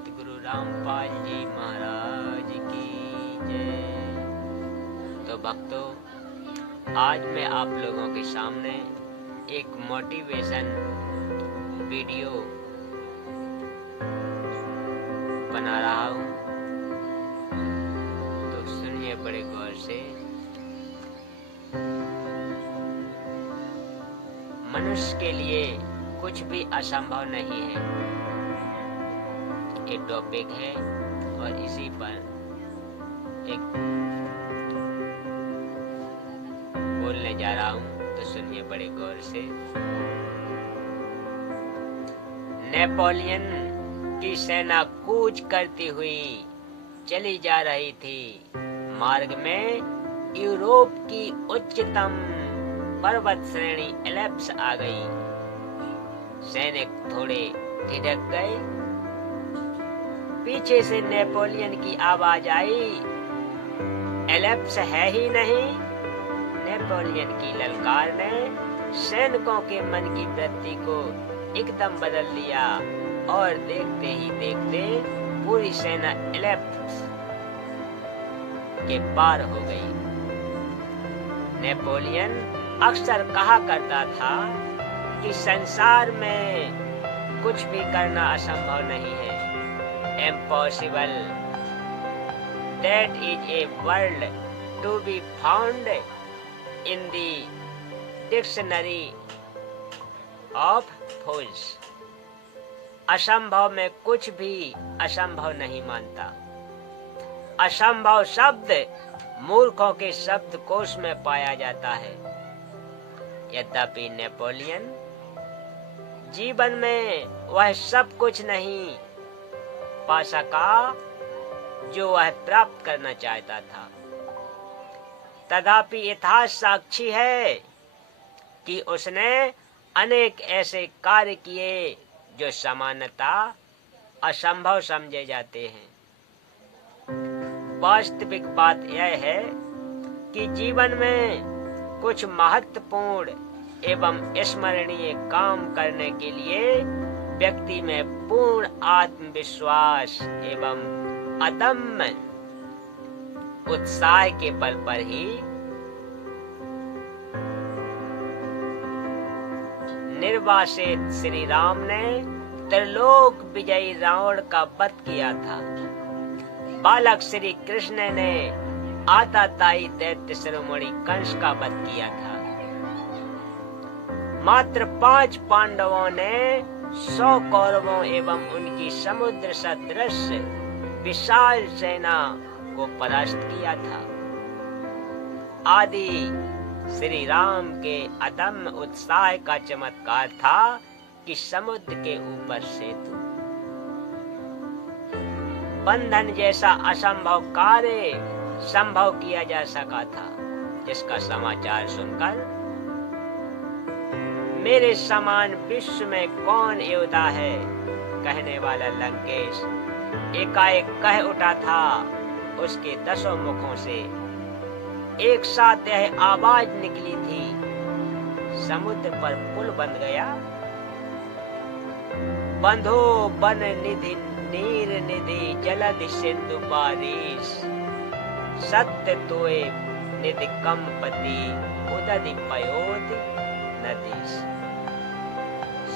सतगुरु रामपाल जी महाराज की जय। तो भक्तों, आज मैं आप लोगों के सामने एक मोटिवेशन वीडियो बना रहा हूँ, तो सुनिए बड़े गौर से। मनुष्य के लिए कुछ भी असंभव नहीं है, एक टॉपिक है और इसी पर एक बोलने जा रहा हूँ, तो सुनिए बड़े गौर से। नेपोलियन की सेना कूच करती हुई चली जा रही थी। मार्ग में यूरोप की उच्चतम पर्वत श्रेणी एल्प्स आ गई। सैनिक थोड़े ठिठक गए। पीछे से नेपोलियन की आवाज आई, एल्प्स है ही नहीं। नेपोलियन की ललकार ने सैनिकों के मन की वृत्ति को एकदम बदल दिया और देखते ही देखते पूरी सेना एल्प्स के पार हो गई। नेपोलियन अक्सर कहा करता था कि संसार में कुछ भी करना असंभव नहीं है। Impossible, that is a word to be found in the dictionary of fools. असंभव में कुछ भी असंभव नहीं मानता। असंभव शब्द मूर्खों के शब्दकोश में पाया जाता है। यद्यपि नेपोलियन जीवन में वह सब कुछ नहीं पा सका जो वह प्राप्त करना चाहता था, तथापि इतिहास साक्षी है कि उसने अनेक ऐसे कार्य किए जो सामान्यतः असंभव समझे जाते हैं। वास्तविक बात यह है कि जीवन में कुछ महत्वपूर्ण एवं स्मरणीय काम करने के लिए व्यक्ति में पूर्ण आत्मविश्वास एवं अदम्य उत्साह के बल पर ही निर्वासित श्री राम ने त्रिलोक विजयी रावण का वध किया था। बालक श्री कृष्ण ने आताताई दैत्य शिरोमणि कंस का वध किया था। मात्र 5 पांडवों ने 100 कौरवों एवं उनकी समुद्र सदृश विशाल सेना को परास्त किया था। आदि श्री राम के अदम्य उत्साह का चमत्कार था कि समुद्र के ऊपर सेतु, बंधन जैसा असंभव कार्य संभव किया जा सका था, जिसका समाचार सुनकर मेरे समान विश्व में कौन योद्धा है कहने वाला लंकेश एकाएक कह उठा था। उसके 10 मुखों से एक साथ यह आवाज निकली थी, समुद्र पर पुल बन गया। बंधो बन निधि नीर निधि जलधि सिंधु बारिश, सत्य तोए निधि कंपति उदधि पयोधि नदीश।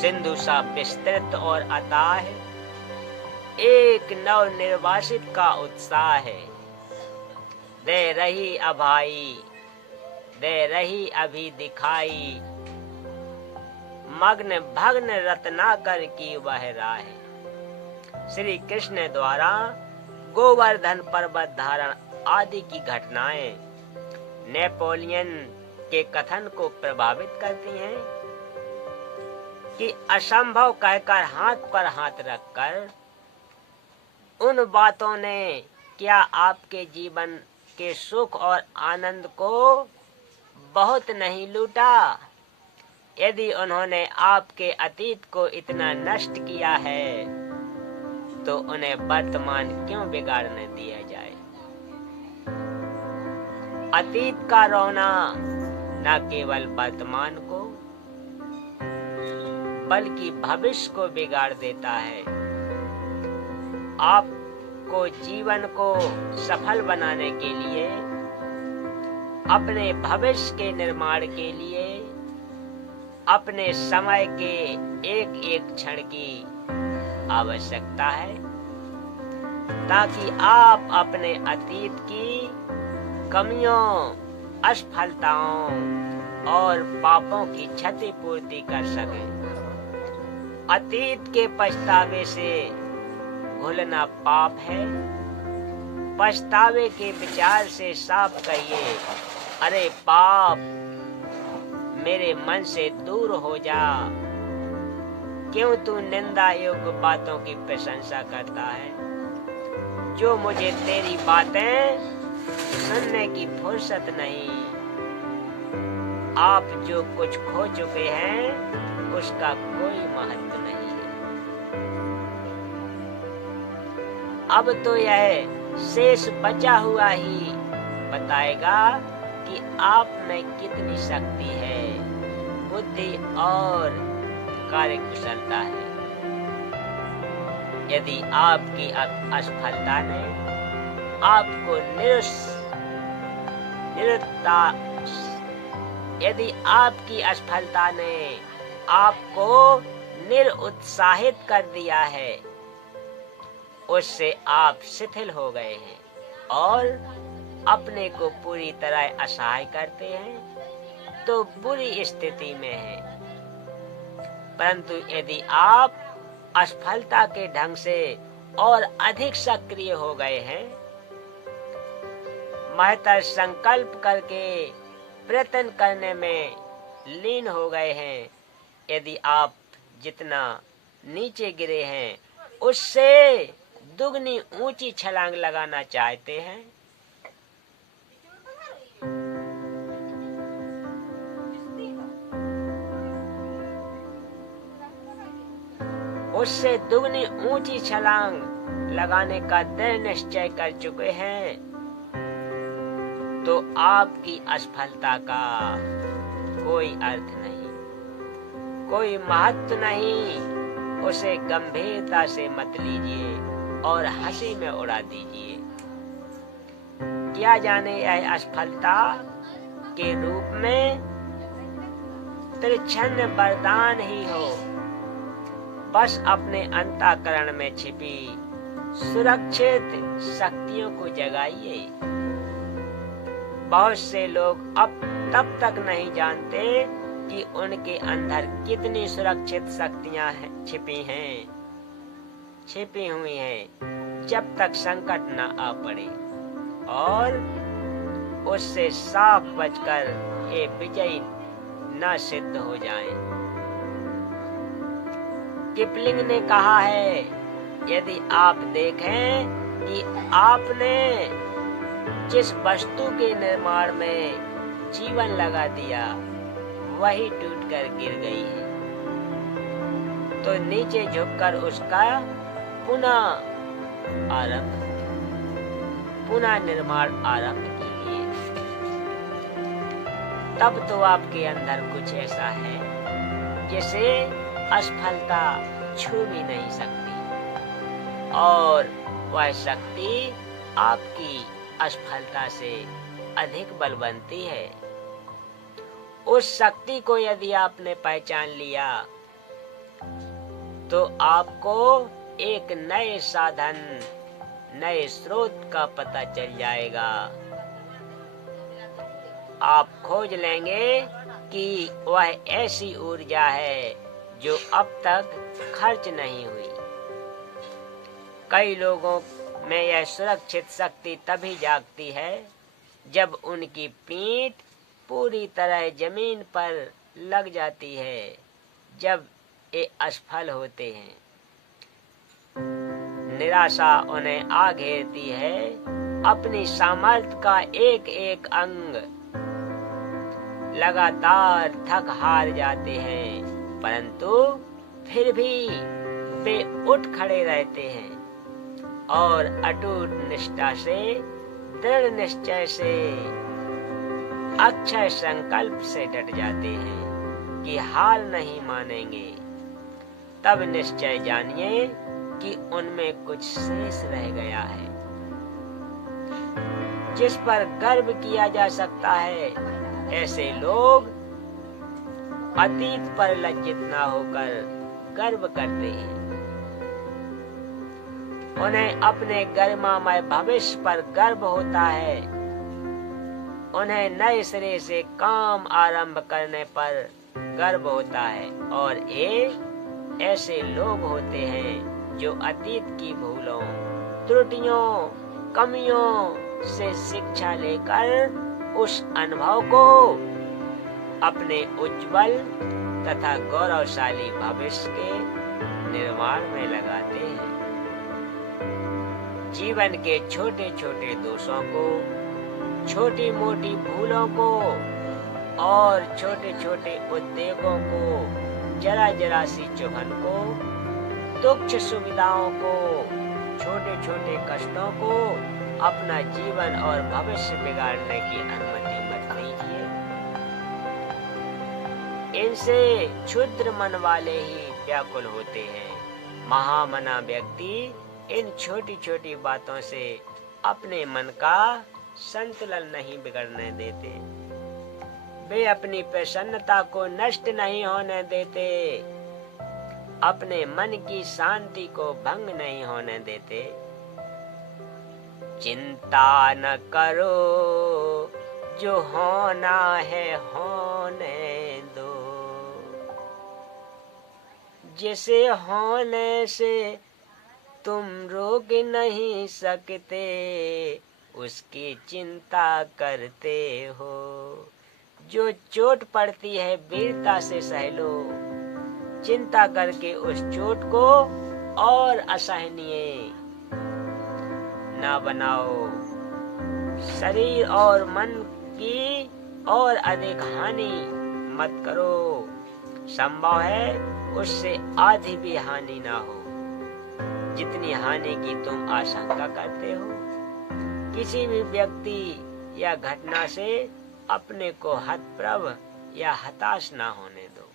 सिंधु सा विस्तृत और अथाह एक नव निर्वासित का उत्साह है। दे रही अभाई, दे रही अभी दिखाई, मग्न भग्न रत्नाकर की वह राह। श्री कृष्ण द्वारा गोवर्धन पर्वत धारण आदि की घटनाएं नेपोलियन के कथन को प्रभावित करती हैं कि असंभव कहकर हाथ पर हाथ रखकर उन बातों ने क्या आपके जीवन के सुख और आनंद को बहुत नहीं लूटा? यदि उन्होंने आपके अतीत को इतना नष्ट किया है तो उन्हें वर्तमान क्यों बिगाड़ने दिया जाए? अतीत का रोना न केवल वर्तमान को बल्कि भविष्य को बिगाड़ देता है। आपको जीवन को सफल बनाने के लिए, अपने भविष्य के निर्माण के लिए, अपने समय के एक एक क्षण की आवश्यकता है, ताकि आप अपने अतीत की कमियों, असफलताओं और पापों की क्षतिपूर्ति कर सकें। अतीत के पछतावे से भूलना पाप है। पछतावे के विचार से साफ कहिए, अरे पाप मेरे मन से दूर हो जा। क्यों तू निंदा योग्य बातों की प्रशंसा करता है, जो मुझे तेरी बातें सुनने की फुर्सत नहीं। आप जो कुछ खो चुके हैं उसका कोई महत्व नहीं है। अब तो यह शेष बचा हुआ ही बताएगा कि आप में कितनी शक्ति है, बुद्धि और कार्यकुशलता है। यदि आपकी असफलता ने आपको यदि आपकी असफलता ने आपको निरुत्साहित कर दिया है, उससे आप शिथिल हो गए हैं और अपने को पूरी तरह असहाय करते हैं, तो बुरी स्थिति में हैं। परंतु यदि आप असफलता के ढंग से और अधिक सक्रिय हो गए हैं, महत्तर संकल्प करके प्रयत्न करने में लीन हो गए हैं, यदि आप जितना नीचे गिरे हैं उससे दुगनी ऊंची छलांग लगाना चाहते हैं, उससे दुगनी ऊंची छलांग लगाने का दृढ़ निश्चय कर चुके हैं, तो आपकी असफलता का कोई अर्थ नहीं, कोई महत्व नहीं। उसे गंभीरता से मत लीजिए और हंसी में उड़ा दीजिए। क्या जाने यह असफलता के रूप में तिरछन्न वरदान ही हो। बस अपने अंतःकरण में छिपी सुरक्षित शक्तियों को जगाइए। बहुत से लोग अब तब तक नहीं जानते कि उनके अंदर कितनी सुरक्षित शक्तियां छिपी हुई हैं, जब तक संकट न आ पड़े और उससे साफ बचकर ये विजयी न सिद्ध हो जाएं। किपलिंग ने कहा है, यदि आप देखें कि आपने जिस वस्तु के निर्माण में जीवन लगा दिया वही टूटकर गिर गई है, तो नीचे झुककर उसका पुनः निर्माण आरंभ कीजिए। तब तो आपके अंदर कुछ ऐसा है जिसे असफलता छू भी नहीं सकती, और वह शक्ति आपकी असफलता से अधिक बलवंती है। उस शक्ति को यदि आपने पहचान लिया तो आपको एक नए साधन, नए स्रोत का पता चल जाएगा। आप खोज लेंगे कि वह ऐसी ऊर्जा है जो अब तक खर्च नहीं हुई। कई लोगों में यह सुरक्षित शक्ति तभी जागती है जब उनकी पीठ पूरी तरह जमीन पर लग जाती है, जब ये असफल होते हैं। निराशा उन्हें आ घेरती है, अपनी सामर्थ्य का एक एक अंग लगातार थक हार जाते हैं, परंतु फिर भी वे उठ खड़े रहते हैं और अटूट निष्ठा से, दृढ़ निश्चय से, अक्षय संकल्प से डट जाते हैं कि हार नहीं मानेंगे। तब निश्चय जानिए कि उनमें कुछ शेष रह गया है जिस पर गर्व किया जा सकता है। ऐसे लोग अतीत पर लज्जित न होकर गर्व करते हैं। उन्हें अपने गरिमामय भविष्य पर गर्व होता है। उन्हें नए सिरे से काम आरंभ करने पर गर्व होता है। और ये ऐसे लोग होते हैं जो अतीत की भूलों, त्रुटियों, कमियों से शिक्षा लेकर उस अनुभव को अपने उज्जवल तथा गौरवशाली भविष्य के निर्माण में लगाते हैं। जीवन के छोटे छोटे दोषों को, छोटी मोटी भूलों को और छोटे छोटे उद्वेगों को, जरा जरा सी चुभन को, तुच्छ सुविधाओं को, छोटे छोटे कष्टों को अपना जीवन और भविष्य बिगाड़ने की अनुमति मत दीजिए। इनसे क्षुद्र मन वाले ही व्याकुल होते हैं। महामना व्यक्ति इन छोटी छोटी बातों से अपने मन का संतुलन नहीं बिगड़ने देते। वे अपनी प्रसन्नता को नष्ट नहीं होने देते, अपने मन की शांति को भंग नहीं होने देते। चिंता न करो, जो होना है होने दो, जिसे होने से तुम रोक नहीं सकते उसकी चिंता करते हो। जो चोट पड़ती है वीरता से सह लो, चिंता करके उस चोट को और असहनीय ना बनाओ। शरीर और मन की और अधिक हानि मत करो। संभव है उससे आधी भी हानि ना हो जितनी हानि की तुम आशंका करते हो। किसी भी व्यक्ति या घटना से अपने को हतप्रभ या हताश ना होने दो।